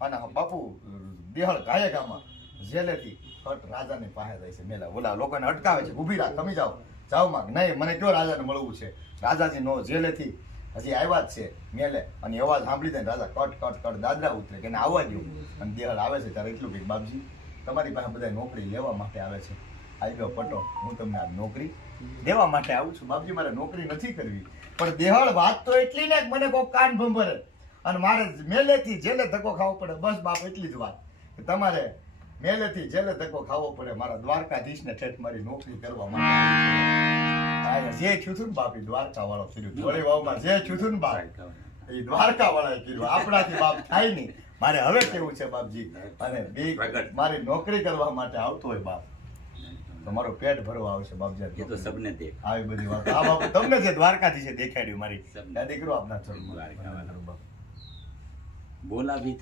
અને બાપુ દેહળ ગાયકામાં જેલેથી હટ રાજાની પાસે જાય છે મેલા ઓલા લોકોને અટકાવે છે ઊભી રાખ તમે જાઓ માં નહીં મને કયો રાજાને મળવું છે રાજાજી નો જેલેથી હજી આવ્યા જ છે મેલે અને અવાજ સાંભળી દે રાજા કટ દાદરા ઉતરે કે આવવા દઉં અને દેહળ આવે છે ત્યારે એટલું કે બાપજી તમારી પાસે બધા નોકરી લેવા માટે આવે છે આવ્યો પટો હું તમને આ નોકરી દેવા માટે આવું છું બાપજી મારે નોકરી નથી કરવી પણ દેહળ વાત તો એટલી ને મને કોઈ કાન ભંભરે અને મારે મેલેથી જેલે ધક્કો ખાવો પડે બસ બાપ એટલી જ વાત કે તમારે મેલેથી જેલે ધક્કો ખાવો પડે મારા દ્વારકાધીશને ઠેઠ મારી નોકરી કરવા માટે જે થયું હતું ને બાપી દ્વારકા વાળો કર્યું થોડી વાવમાં જે થયું હતું ને બાપ એ દ્વારકા વાળાએ કર્યું આપણાથી બાપ થાય નહીં મારે હવે કેવું છે બાપજી અને મારી નોકરી કરવા માટે આવતો હોય બાપ તમારો પેટ ભરવા આવશે બાપજી તો સબને દેખ આવી બધી વાત આ બાપુ તમને જે દ્વારકાથી છે દેખાડ્યું મારી દીકરો આપના બોલા ભી